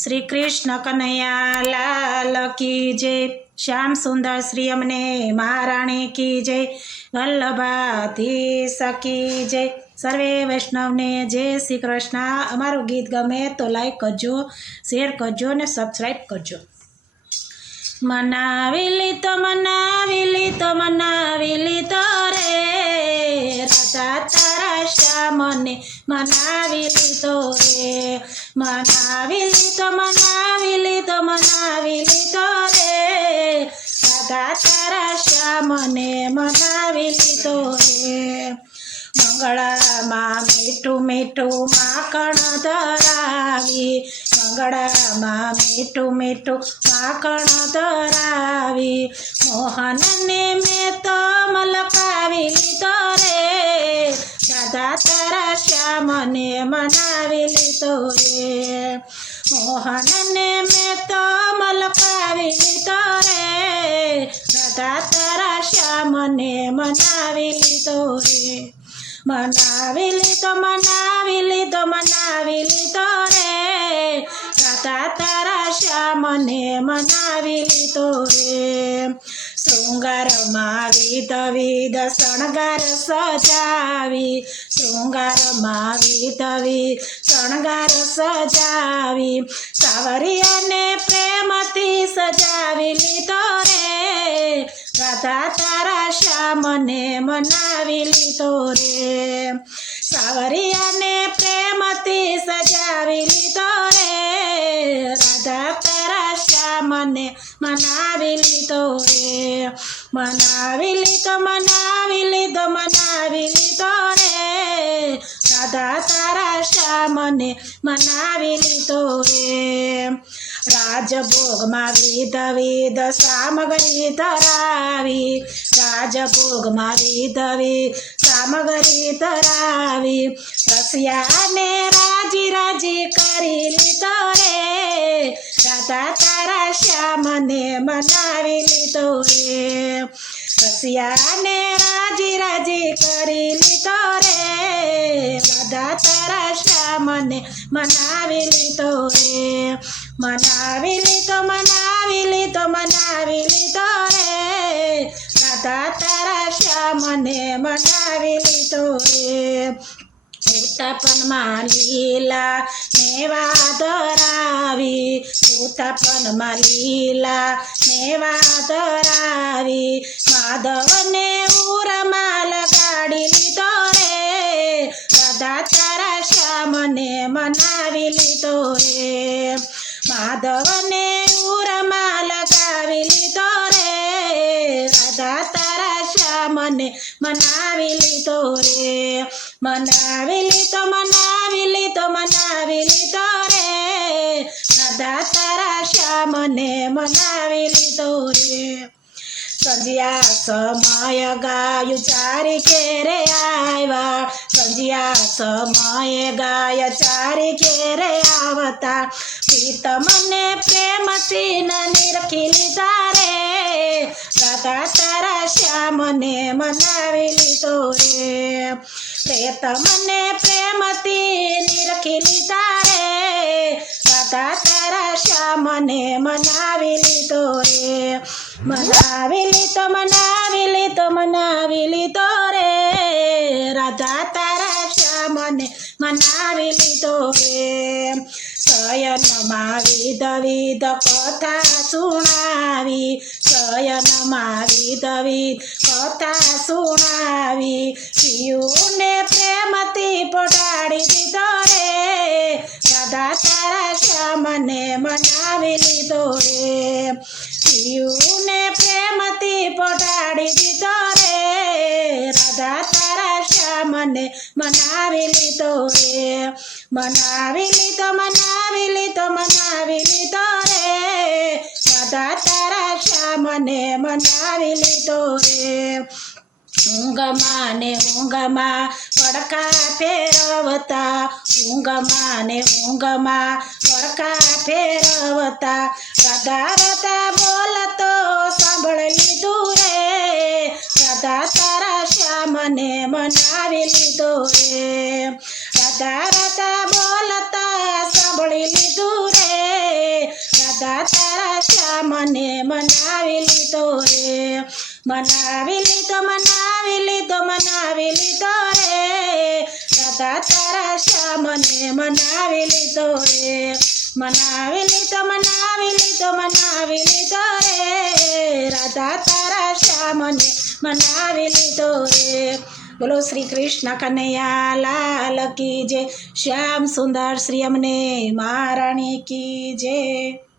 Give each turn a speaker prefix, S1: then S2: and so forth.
S1: શ્રી કૃષ્ણ કનૈયા લાલ કી જય. શ્યામ સુંદર શ્રી અમને મહારાણી કી જય. વલ્લભાથી સકી જય. સર્વે વૈષ્ણવને જય શ્રી કૃષ્ણ. અમારું ગીત ગમે તો લાઈક કરજો શેર કરજો ને સબસ્ક્રાઈબ કરજો. મનાવેલી તો મનાવેલી તો મનાવેલી તો રે. રાજા તારા શ્યામને મનાવેલી તો રે. મનાવેલી તો મનાવેલી તો મનાવેલી તો રે. દાદા તારા શ્યામને મનાવેલી તો રે. મંગળામાં મીઠું મીઠું માખણ ધરાવી. મંગળામાં મીઠું મીઠું માખણ ધરાવી. મોહનને મેં તો મલકાવી લીધો રે. દાદા તારા શ્યામને મનાવી લીધો રે મોહનને મેં તો મલકાવી લીધો રે રાધા તારા શ્યામને મનાવી લીધો રે મનાવી લીધો મનાવી લીધો મનાવી લીધો રે રાધા તારા શ્યામને મનાવી લીધો રે શૃંગારમાં વિધ વિધ શણગાર સજાવી. શૃંગારમાં વિધ વિધ શણગાર સજાવી. સાવરિયાને પ્રેમથી સજાવી લીધો રે. રાધા તારા શ્યામને મનાવી લીધો રે. સાવરિયાને પ્રેમથી સજાવી લીધો રે. રાધા તારા શ્યામને મનાવી લીધો રે મનાવી લીધો મનાવી લીધો મનાવી લીધો રે રાધા તારા શ્યામને મનાવી લીધો રે રાજભોગમાં વિધ વિધ સામગ્રી ધરાવી. રાજભોગમાં વિધ વિધ સામગ્રી ધરાવી. રસિયાને રાજી રાજી કરી લીધો રાધા તારા શ્યામને મનાવી લીધો રે. રસિયાને રાજી રાજી કરી લીધો રે. બધા તારા શ્યામને મનાવી લીધો રે. મનાવી લીધો મનાવી લીધો મનાવી લીધો રે. રાધા તારા શ્યામને મનાવી લીધો રે. ઉતાપનમાં લીલા મેવા ધરાવી ઉતાપનમાં લીલા મેવા ધરાવી, માધવને ઉરમાં લગાડી લીધો રે રાધા તારા શ્યામને મનાવી લીધો રે. માધવને ઉરમાં લગાવી લીધો રે રાધા તારા શ્યામને મનાવી લીધો રે. મનાવી લીધો મનાવી લીધો મનાવી લીધો રે રાધા તારા શ્યામને મનાવી લીધો રે. સંજ્યા સમય ગાયું ચારી કેરે આવ્યા. સંજ્યા સમય ગાય ચારી ઘેરે આવતા. પ્રીતમને પ્રેમથી નિરખી લીધા રે. રાધા તારા શ્યામને મનાવી લીધો રે. પ્રેતમને પ્રેમથી નિરખી લીધા રે. રાધા તારા શ્યામને મનાવી લીધો રે. મનાવી લીધો મનાવી લીધો મનાવી લીધો રે. રાધા તારા શ્યામને મનાવી લીધો રે. શયનમાં વિધ વિધ કથા સુણાવી. શયનમાં વિધ વિધ કથા સુણાવી. શિવને શ્યામને મનાવી લીધો રે. શિવને પ્રેમથી પટાડી દીધો રે. રાધા તારા શ્યામને મનાવી લીધો રે. મનાવી લીધો મનાવી લીધો મનાવી લીધો રે. રાધા તારા શ્યામને મનાવી લીધો રે. ઊંઘમાં ને ઊંઘમાં પડકા ફેરવતા ઊંઘમાં ને ઊંઘમાં. પડકા ફેરવતા, રાધા રાધા બોલતો સાંભળી લીધું રે. રાધા તારા શ્યામને મનાવી લીધો રે. રાધા રાધા બોલતા સાંભળી લીધું રે. રાધા તારા શ્યામને મનાવી લીધો રે. મનાવી લીધો મનાવી લીધો મનાવી લીધો રે. દાદા તારા શ્યામને મનાવી લીધો રે. મનાવી લીધો મનાવી લીધો મનાવી લીધો રે. રાધા તારા શ્યામને મનાવી લીધો રે. બોલો શ્રી કૃષ્ણ કનૈયા લાલ કી જય. શ્યામ સુંદર શ્રી અમને મહારાણી કી જય.